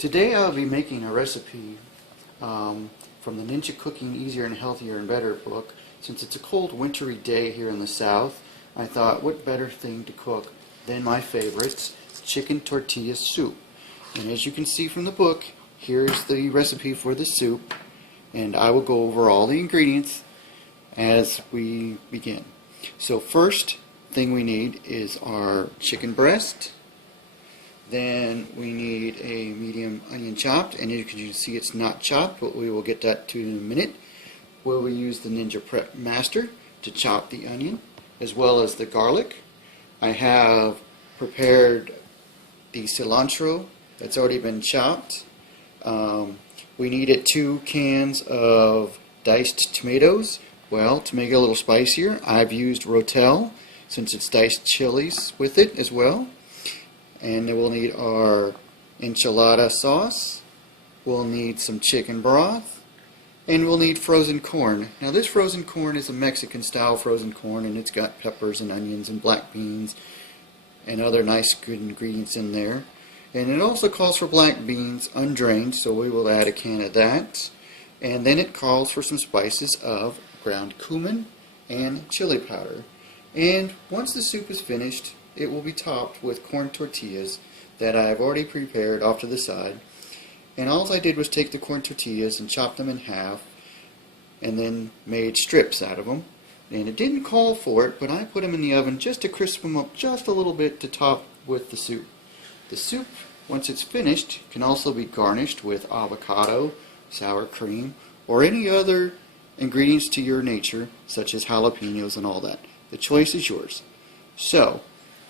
Today I'll be making a recipe from the Ninja Cooking Easier and Healthier and Better book. Since it's a cold wintry day here in the South, I thought what better thing to cook than my favorites, chicken tortilla soup. And as you can see from the book, here's the recipe for the soup, and I will go over all the ingredients as we begin. So first thing we need is our chicken breast. Then we need a medium onion chopped, and as you can see it's not chopped, but we will get that to in a minute. We'll use the Ninja Prep Master to chop the onion as well as the garlic. I have prepared the cilantro that's already been chopped. We needed 2 cans of diced tomatoes. Well, to make it a little spicier, I've used Rotel since it's diced chilies with it as well. And then we'll need our enchilada sauce, we'll need some chicken broth, and we'll need frozen corn. Now this frozen corn is a Mexican style frozen corn, and it's got peppers and onions and black beans and other nice good ingredients in there. And it also calls for black beans undrained, so we will add a can of that. And then it calls for some spices of ground cumin and chili powder. And once the soup is finished, it will be topped with corn tortillas that I've already prepared off to the side. And all I did was take the corn tortillas and chop them in half and then made strips out of them. And it didn't call for it, but I put them in the oven just to crisp them up just a little bit to top with the soup. The soup, once it's finished, can also be garnished with avocado, sour cream, or any other ingredients to your nature, such as jalapenos and all that. The choice is yours. So,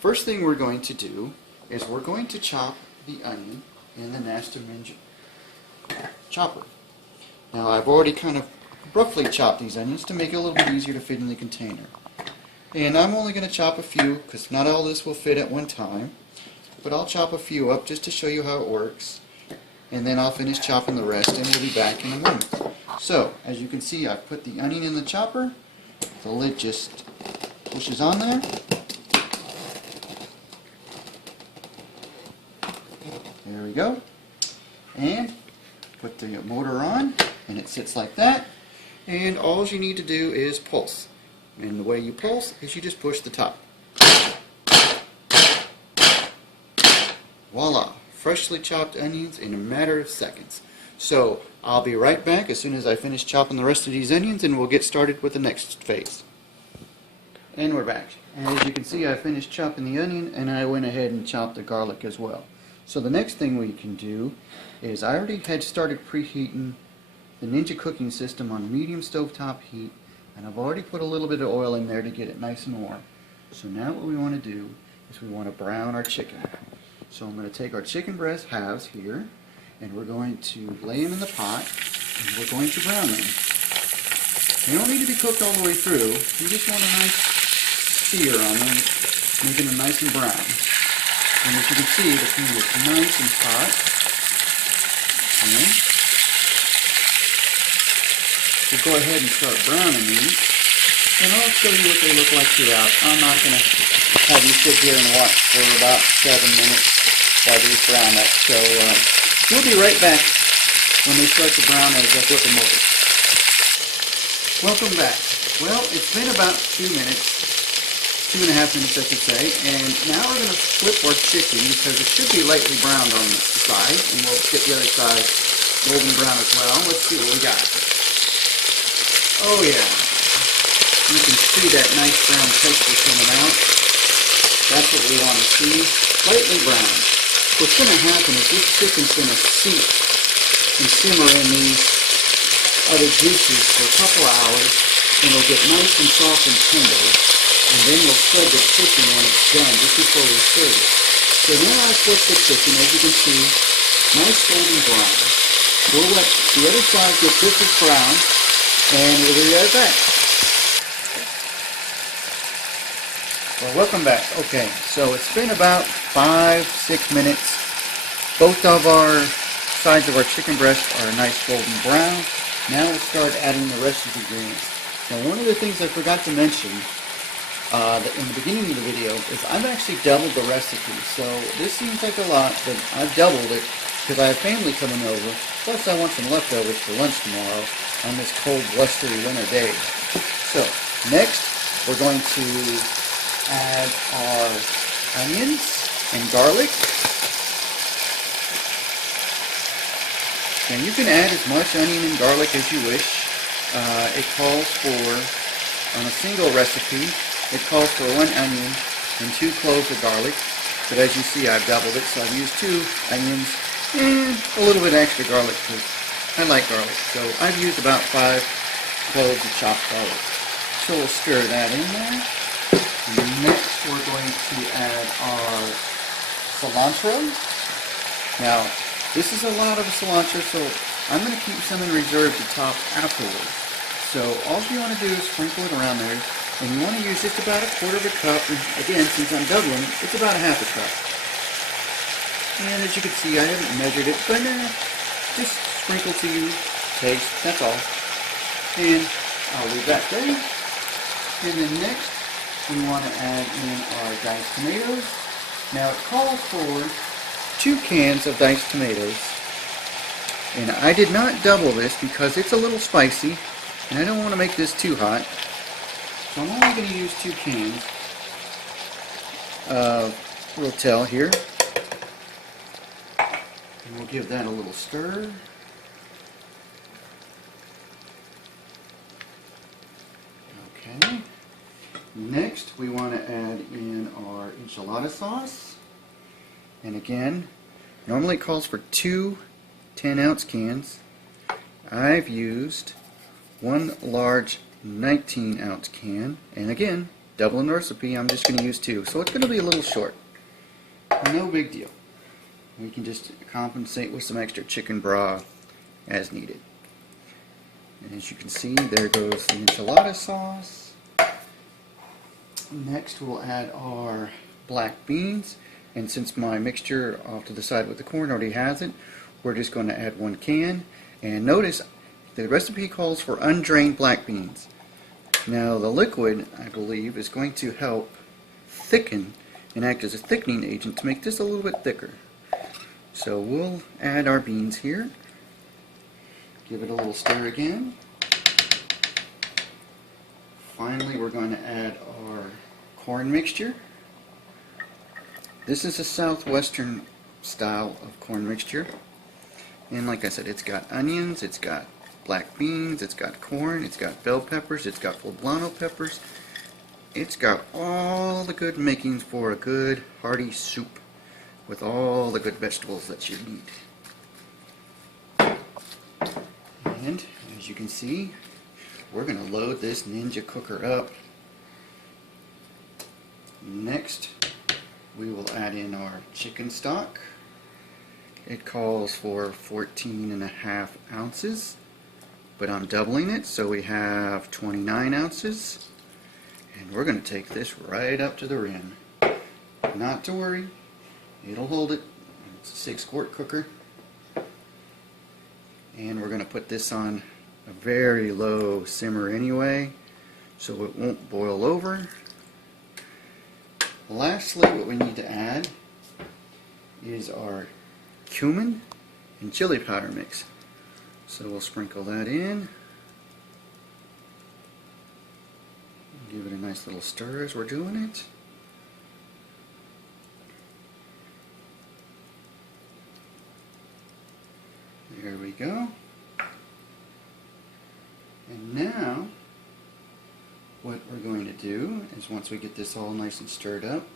first thing we're going to do is we're going to chop the onion in the Master Ninja chopper. Now I've already kind of roughly chopped these onions to make it a little bit easier to fit in the container. And I'm only going to chop a few because not all this will fit at one time. But I'll chop a few up just to show you how it works. And then I'll finish chopping the rest and we'll be back in a moment. So, as you can see, I've put the onion in the chopper. The lid just pushes on there. There we go. And put the motor on, and it sits like that. And all you need to do is pulse. And the way you pulse is you just push the top. Voila! Freshly chopped onions in a matter of seconds. So I'll be right back as soon as I finish chopping the rest of these onions, and we'll get started with the next phase. And we're back. As you can see, I finished chopping the onion, and I went ahead and chopped the garlic as well. So the next thing we can do is I already had started preheating the Ninja cooking system on medium stovetop heat, and I've already put a little bit of oil in there to get it nice and warm. So now what we want to do is we want to brown our chicken. So I'm going to take our chicken breast halves here, and we're going to lay them in the pot, and we're going to brown them. They don't need to be cooked all the way through. You just want a nice sear on them, making them nice and brown. And as you can see, the pan is nice and hot. And we'll go ahead and start browning these. And I'll show you what they look like throughout. I'm not going to have you sit here and watch for about 7 minutes while these brown up. So we'll be right back when they start to brown as I flip them over. Welcome back. Well, it's been about 2 minutes. 2.5 minutes, I should say, and now we're going to flip our chicken because it should be lightly browned on the side, and we'll get the other side golden brown as well. Let's see what we got. Oh yeah, you can see that nice brown texture coming out. That's what we want to see, lightly brown. What's going to happen is this chicken's going to seep and simmer in these other juices for a couple hours, and it'll get nice and soft and tender. And then we'll spread the chicken when it's done, just before we serve it. So now I flip the chicken, as you can see, nice golden brown. We'll let the other side get just as brown, and we'll be right back. Well, welcome back. Okay, so it's been about 5-6 minutes. Both of our sides of our chicken breast are a nice golden brown. Now we'll start adding the rest of the ingredients. Now, one of the things I forgot to mention in the beginning of the video is I've actually doubled the recipe. So this seems like a lot, but I've doubled it because I have family coming over. Plus I want some leftovers for lunch tomorrow on this cold, blustery winter day. So next we're going to add our onions and garlic. And you can add as much onion and garlic as you wish. It calls for, on a single recipe, it calls for 1 onion and 2 cloves of garlic. But as you see, I've doubled it, so I've used 2 onions and a little bit extra garlic because I like garlic. So I've used about 5 cloves of chopped garlic. So we'll stir that in there. And next we're going to add our cilantro. Now, this is a lot of cilantro, so I'm going to keep some in reserve to top afterwards. So all you want to do is sprinkle it around there, and you want to use just about 1/4 cup. And again, since I'm doubling, it's about 1/2 cup. And as you can see, I haven't measured it, but just sprinkle to you taste, that's all. And I'll leave that there. And then next, we want to add in our diced tomatoes. Now it calls for 2 cans of diced tomatoes. And I did not double this because it's a little spicy, and I don't want to make this too hot. So I'm only going to use 2 cans of Tortilla here. And we'll give that a little stir. Okay. Next, we want to add in our enchilada sauce. And again, normally it calls for 2 10-ounce cans. I've used 1 large 19-ounce can, and again, doubling the recipe, I'm just going to use 2, so it's going to be a little short. No big deal. We can just compensate with some extra chicken broth as needed. And as you can see, there goes the enchilada sauce. Next, we'll add our black beans, and since my mixture off to the side with the corn already has it, we're just going to add 1 can. And notice the recipe calls for undrained black beans. Now the liquid, I believe, is going to help thicken and act as a thickening agent to make this a little bit thicker. So we'll add our beans here. Give it a little stir again. Finally, we're going to add our corn mixture. This is a southwestern style of corn mixture. And like I said, it's got onions, it's got black beans, it's got corn, it's got bell peppers, it's got poblano peppers. It's got all the good makings for a good hearty soup with all the good vegetables that you need. And as you can see, we're going to load this Ninja cooker up. Next, we will add in our chicken stock. It calls for 14.5 ounces, but I'm doubling it, so we have 29 ounces. And we're going to take this right up to the rim. Not to worry, it'll hold it. It's a 6-quart cooker. And we're going to put this on a very low simmer anyway, so it won't boil over. Lastly, what we need to add is our cumin and chili powder mix. So we'll sprinkle that in. Give it a nice little stir as we're doing it. There we go. And now, what we're going to do is once we get this all nice and stirred up,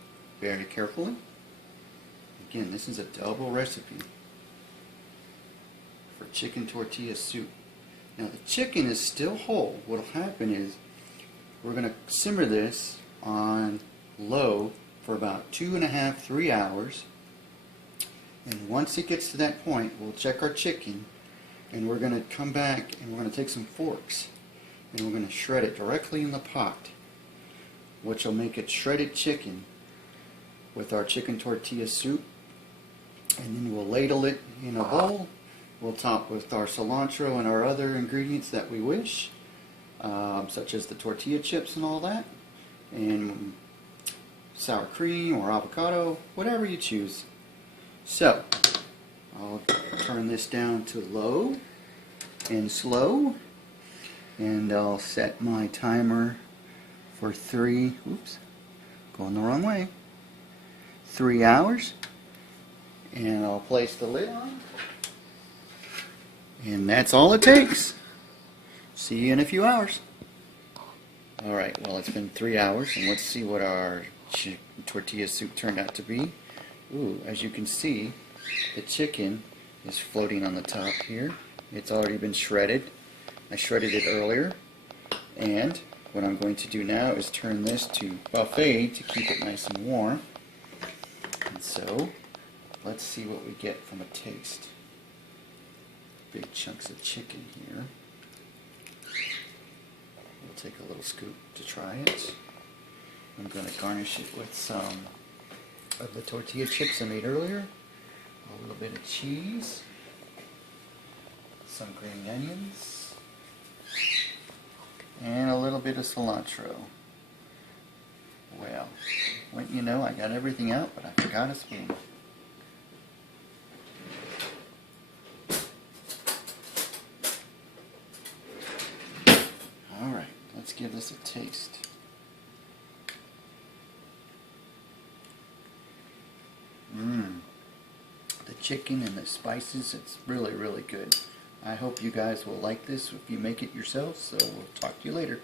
very carefully, again, this is a double recipe for chicken tortilla soup. Now the chicken is still whole. What will happen is we're going to simmer this on low for about 2.5 to 3 hours. And once it gets to that point, we'll check our chicken, and we're going to come back and we're going to take some forks and we're going to shred it directly in the pot, which will make it shredded chicken with our chicken tortilla soup. And then we'll ladle it in a bowl. We'll top with our cilantro and our other ingredients that we wish, such as the tortilla chips and all that. and sour cream or avocado, whatever you choose. So, I'll turn this down to low and slow, and I'll set my timer for 3 hours, and I'll place the lid on, and that's all it takes. See you in a few hours. Alright, well, it's been 3 hours, and let's see what our tortilla soup turned out to be. Ooh, as you can see, the chicken is floating on the top here. It's already been shredded. I shredded it earlier, and what I'm going to do now is turn this to buffet to keep it nice and warm. And so, let's see what we get from a taste. Big chunks of chicken here. We'll take a little scoop to try it. I'm going to garnish it with some of the tortilla chips I made earlier. A little bit of cheese. Some green onions. And a little bit of cilantro. Well, wouldn't you know, I got everything out, but I forgot a spoon. Alright, let's give this a taste. The chicken and the spices, it's really, really good. I hope you guys will like this if you make it yourselves, so we'll talk to you later.